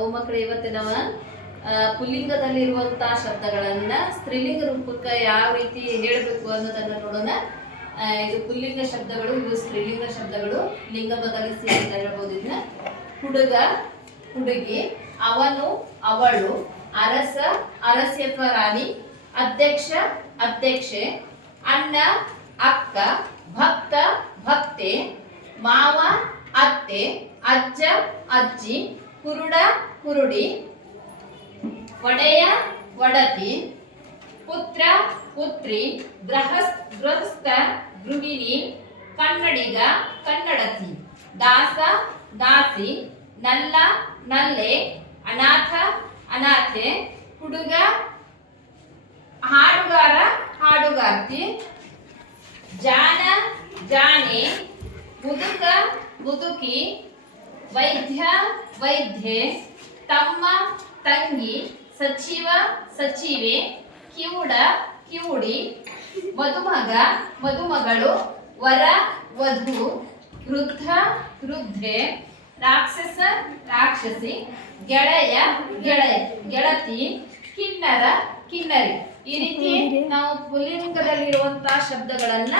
ಅವು ಮಕ್ಕಳು ಇವತ್ತು ನಾವು ಪುಲ್ಲಿಂಗದಲ್ಲಿರುವಂತಹ ಶಬ್ದಗಳನ್ನ ಸ್ತ್ರೀಲಿಂಗ ರೂಪಕ್ಕೆ ಯಾವ ರೀತಿ ಹೇಳಬೇಕು ಅನ್ನೋದನ್ನ ನೋಡೋಣ. ಇದು ಪುಲ್ಲಿಂಗ ಶಬ್ದಗಳು, ಇವು ಸ್ತ್ರೀಲಿಂಗ ಶಬ್ದಗಳು. ಲಿಂಗ ಬದಲಿಸಿ ಅಂತ ಹೇಳ್ಬೋದು ಇದನ್ನ. ಹುಡುಗ, ಹುಡುಗಿ, ಅವನು, ಅವಳು, ಅರಸ, ಅರಸಿ ಅಥವಾ ರಾಣಿ, ಅಧ್ಯಕ್ಷ, ಅಧ್ಯಕ್ಷೆ, ಅಣ್ಣ, ಅಕ್ಕ, ಭಕ್ತ, ಭಕ್ತೆ, ಮಾವ, ಅತ್ತೆ, ಅಜ್ಜ, ಅಜ್ಜಿ, ಕುರುಡ, ಕುರುಡಿ, ಒಡೆಯ, ಒಡತಿ, ಪುತ್ರ, ಪುತ್ರಿ, ಗೃಹಸ್ಥ, ಗೃಹಿಣಿ, ಕನ್ನಡಿಗ, ಕನ್ನಡತಿ, ದಾಸ, ದಾಸಿ, ನಲ್ಲ, ನಲ್ಲೆ, ಅನಾಥ, ಅನಾಥೆ, ಹುಡುಗ, ಹಾಡುಗಾರ, ಹಾಡುಗಾರ್ತಿ, ಜಾನ, ಜಾನೆ, ಮುದುಕ, ಮುದುಕಿ, ವೈದ್ಯ, ವೈದ್ಯೆ, ತಮ್ಮ, ತಂಗಿ, ಸಚಿವ, ಸಚಿವೆ, ಕಿವುಡ, ಕಿವುಡಿ, ಮದುಮಗ, ಮದುಮಗಳು, ವರ, ವಧು, ವೃದ್ಧ, ವೃದ್ಧೆ, ರಾಕ್ಷಸ, ರಾಕ್ಷಸಿ, ಗೆಳೆಯ, ಗೆಳತಿ, ಕಿನ್ನರ, ಕಿನ್ನರಿ. ಈ ರೀತಿ ನಾವು ಪುಲ್ಲಿಂಗದಲ್ಲಿರುವಂತಹ ಶಬ್ದಗಳನ್ನ